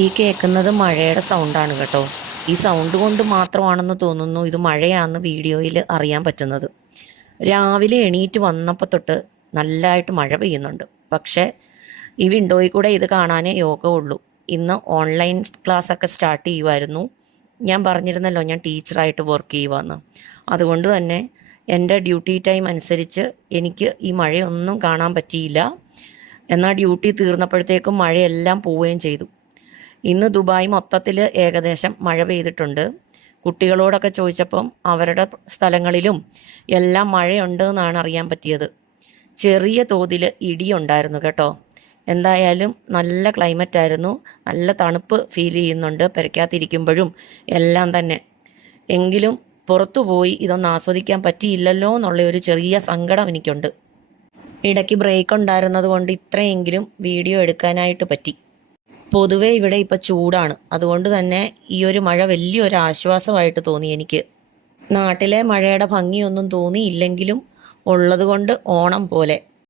ഈ കേൾക്കുന്നത് മഴയുടെ സൗണ്ടാണ് കേട്ടോ. ഈ സൗണ്ട് കൊണ്ട് മാത്രമാണെന്ന് തോന്നുന്നു ഇത് മഴയാണെന്ന് വീഡിയോയിൽ അറിയാൻ പറ്റുന്നത്. രാവിലെ എണീറ്റ് വന്നപ്പോൾ തൊട്ട് നല്ലതായിട്ട് മഴ പെയ്യുന്നുണ്ട്. പക്ഷേ ഈ വിൻഡോയിൽ കൂടെ ഇത് കാണാനേ യോഗമുള്ളൂ. ഇന്ന് ഓൺലൈൻ ക്ലാസ്സൊക്കെ സ്റ്റാർട്ട് ചെയ്യുമായിരുന്നു. ഞാൻ പറഞ്ഞിരുന്നല്ലോ ഞാൻ ടീച്ചറായിട്ട് വർക്ക് ചെയ്യുവാന്ന്. അതുകൊണ്ട് തന്നെ എൻ്റെ ഡ്യൂട്ടി ടൈം അനുസരിച്ച് എനിക്ക് ഈ മഴയൊന്നും കാണാൻ പറ്റിയില്ല. എന്നാൽ ഡ്യൂട്ടി തീർന്നപ്പോഴത്തേക്കും മഴയെല്ലാം പോവുകയും ചെയ്തു. ഇന്ന് ദുബായ് മൊത്തത്തിൽ ഏകദേശം മഴ പെയ്തിട്ടുണ്ട്. കുട്ടികളോടൊക്കെ ചോദിച്ചപ്പം അവരുടെ സ്ഥലങ്ങളിലും എല്ലാം മഴയുണ്ട് എന്നാണ് അറിയാൻ പറ്റിയത്. ചെറിയ തോതിൽ ഇടിയുണ്ടായിരുന്നു കേട്ടോ. എന്തായാലും നല്ല ക്ലൈമറ്റ് ആയിരുന്നു. നല്ല തണുപ്പ് ഫീൽ ചെയ്യുന്നുണ്ട് പെരയ്ക്കകത്തിരിക്കുമ്പോഴും എല്ലാം തന്നെ. എങ്കിലും പുറത്തു പോയി ഇതൊന്നും ആസ്വദിക്കാൻ പറ്റിയില്ലല്ലോ എന്നുള്ള ഒരു ചെറിയ സങ്കടം എനിക്കുണ്ട്. ഇടയ്ക്ക് ബ്രേക്ക് ഉണ്ടായിരുന്നത് കൊണ്ട് ഇത്രയെങ്കിലും വീഡിയോ എടുക്കാനായിട്ട് പറ്റി. പൊതുവേ ഇവിടെ ഇപ്പോൾ ചൂടാണ്. അതുകൊണ്ട് തന്നെ ഈ ഒരു മഴ വലിയൊരു ആശ്വാസമായിട്ട് തോന്നി എനിക്ക്. നാട്ടിലെ മഴയുടെ ഭംഗിയൊന്നും തോന്നിയില്ലെങ്കിലും ഉള്ളതുകൊണ്ട് ഓണം പോലെ.